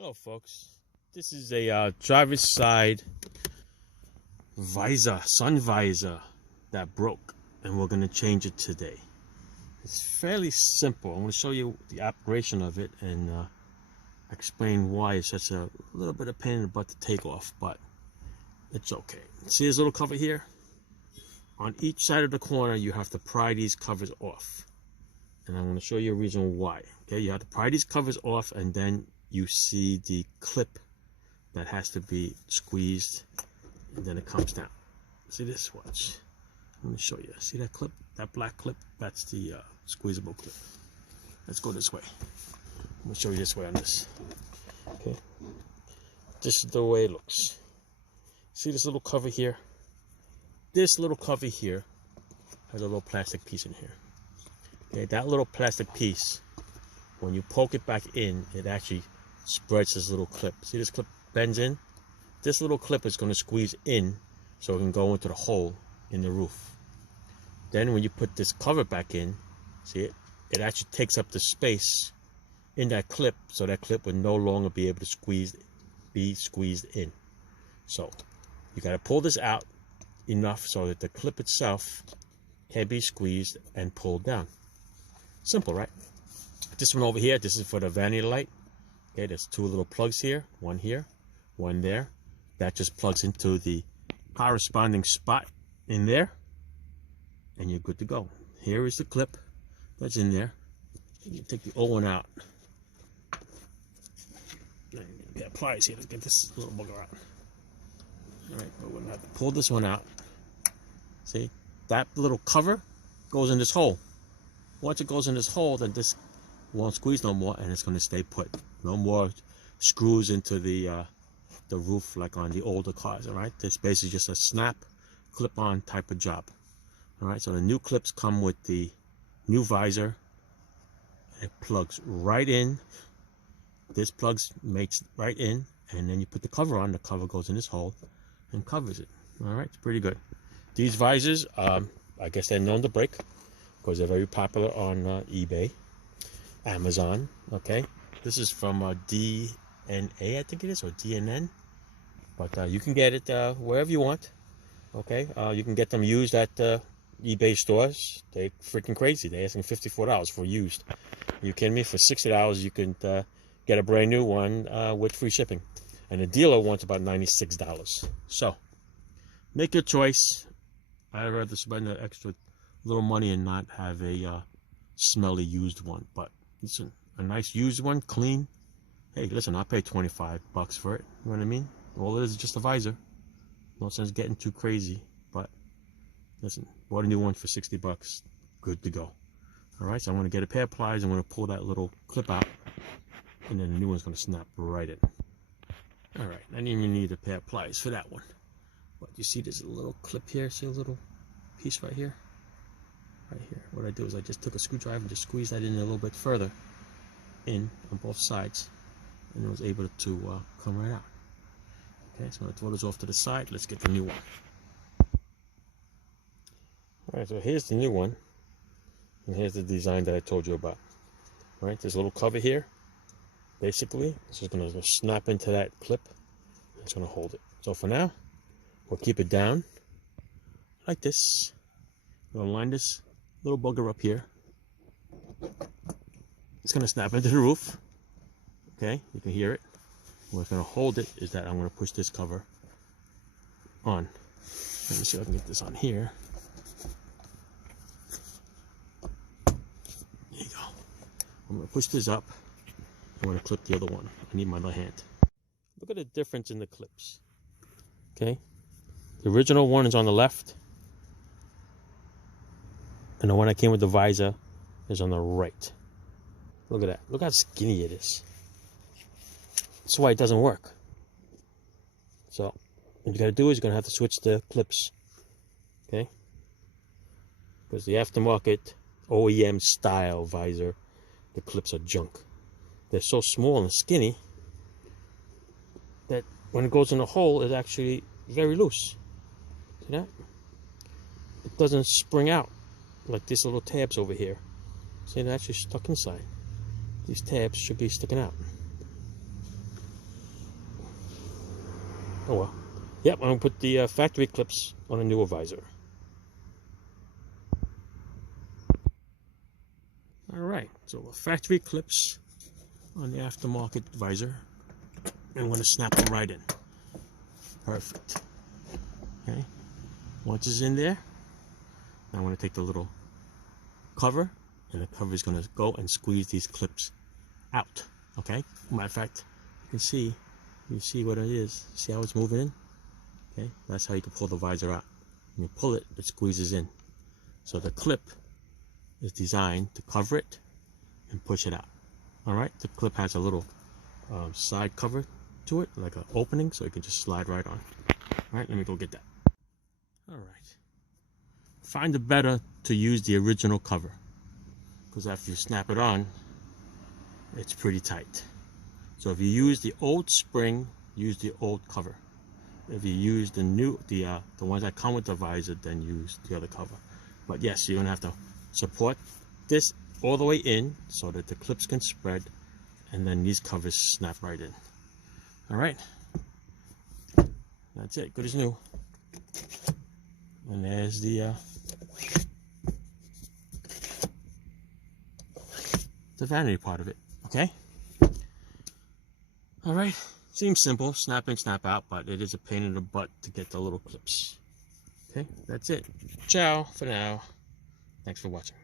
Hello folks, this is a driver's side visor, sun visor that broke, and we're going to change it today. It's fairly simple. I'm going to show you the operation of it and explain why it's such a little bit of pain in the butt to take off, but it's okay. See this little cover here? On each side of the corner you have to pry these covers off, and I'm going to show you a reason why. Okay, you have to pry these covers off, and then you see the clip that has to be squeezed, and then it comes down. See this? Watch. I'm going to show you. See that clip? That black clip? That's the squeezable clip. Let's go this way. I'm going to show you this way on this. Okay. This is the way it looks. See this little cover here? This little cover here has a little plastic piece in here. Okay, that little plastic piece, when you poke it back in, it actually spreads this little clip. See this clip bends in? This little clip is going to squeeze in so it can go into the hole in the roof. Then when you put this cover back in, see it? It actually takes up the space in that clip, so that clip would no longer be able to be squeezed in. So you got to pull this out enough so that the clip itself can be squeezed and pulled down. Simple, right? This one over here, this is for the vanity light. Okay, there's two little plugs here, one there. That just plugs into the corresponding spot in there, and you're good to go. Here is the clip that's in there. You take the old one out. Get pliers here to get this little bugger out. All right, but we're gonna have to pull this one out. See, that little cover goes in this hole. Once it goes in this hole, then this won't squeeze no more, and it's going to stay put. No more screws into the roof like on the older cars. All right, this basically just a snap, clip-on type of job. All right, so the new clips come with the new visor. It plugs right in. This plugs mates right in, and then you put the cover on. The cover goes in this hole and covers it. All right, it's pretty good. These visors, I guess they're known to break because they're very popular on eBay, Amazon. Okay, this is from DNA, I think it is, or DNN, but you can get it wherever you want. Okay, you can get them used at eBay stores. They're freaking crazy. They're asking $54 for used. You kidding me? For $60 you can get a brand new one with free shipping, and the dealer wants about $96. So make your choice. I'd rather spend the extra little money and not have a smelly used one. But listen, a nice used one, clean. Hey, listen, I'll pay $25 for it. You know what I mean? All it is just a visor. No sense getting too crazy. But listen, bought a new one for $60. Good to go. All right, so I'm going to get a pair of pliers. I'm going to pull that little clip out, and then the new one's going to snap right in. All right, I didn't even need a pair of pliers for that one. But you see this little clip here? See a little piece right here? Right here. What I do is I just took a screwdriver and just squeezed that in a little bit further in on both sides, and it was able to come right out. Okay, so I'm going to throw this off to the side. Let's get the new one. Alright, so here's the new one, and here's the design that I told you about. Alright, this little cover here, basically, this is going to snap into that clip. It's going to hold it. So for now, we'll keep it down like this. We'll line this little bugger up here. It's going to snap into the roof. Okay, you can hear it. What's going to hold it is that I'm going to push this cover on. Let me see if I can get this on here. There you go. I'm going to push this up. I'm going to clip the other one. I need my other hand. Look at the difference in the clips. Okay, the original one is on the left, and the one that came with the visor is on the right. Look at that. Look how skinny it is. That's why it doesn't work. So what you got to do is you're going to have to switch the clips. Okay? Because the aftermarket OEM style visor, the clips are junk. They're so small and skinny that when it goes in the hole, it's actually very loose. See that? It doesn't spring out like these little tabs over here. See, they're actually stuck inside. These tabs should be sticking out. Oh well. Yep, I'm going to put the factory clips on a newer visor. Alright, so the factory clips on the aftermarket visor. And I'm going to snap them right in. Perfect. Okay. Once it's in there, I'm going to take the little cover, and the cover is going to go and squeeze these clips out. Okay. Matter of fact, you see what it is. See how it's moving in? Okay. That's how you can pull the visor out. When you pull it, it squeezes in. So the clip is designed to cover it and push it out. All right. The clip has a little side cover to it, like an opening, so you can just slide right on. All right. Let me go get that. All right. Find it better to use the original cover, because after you snap it on, it's pretty tight. So if you use the old spring, use the old cover. If you use the new, the ones that come with the visor, then use the other cover. But yes, you're gonna have to support this all the way in so that the clips can spread, and then these covers snap right in. All right, that's it. Good as new. And there's the vanity part of it. Okay. All right. Seems simple, snap in, snap out, but it is a pain in the butt to get the little clips. Okay, that's it. Ciao for now. Thanks for watching.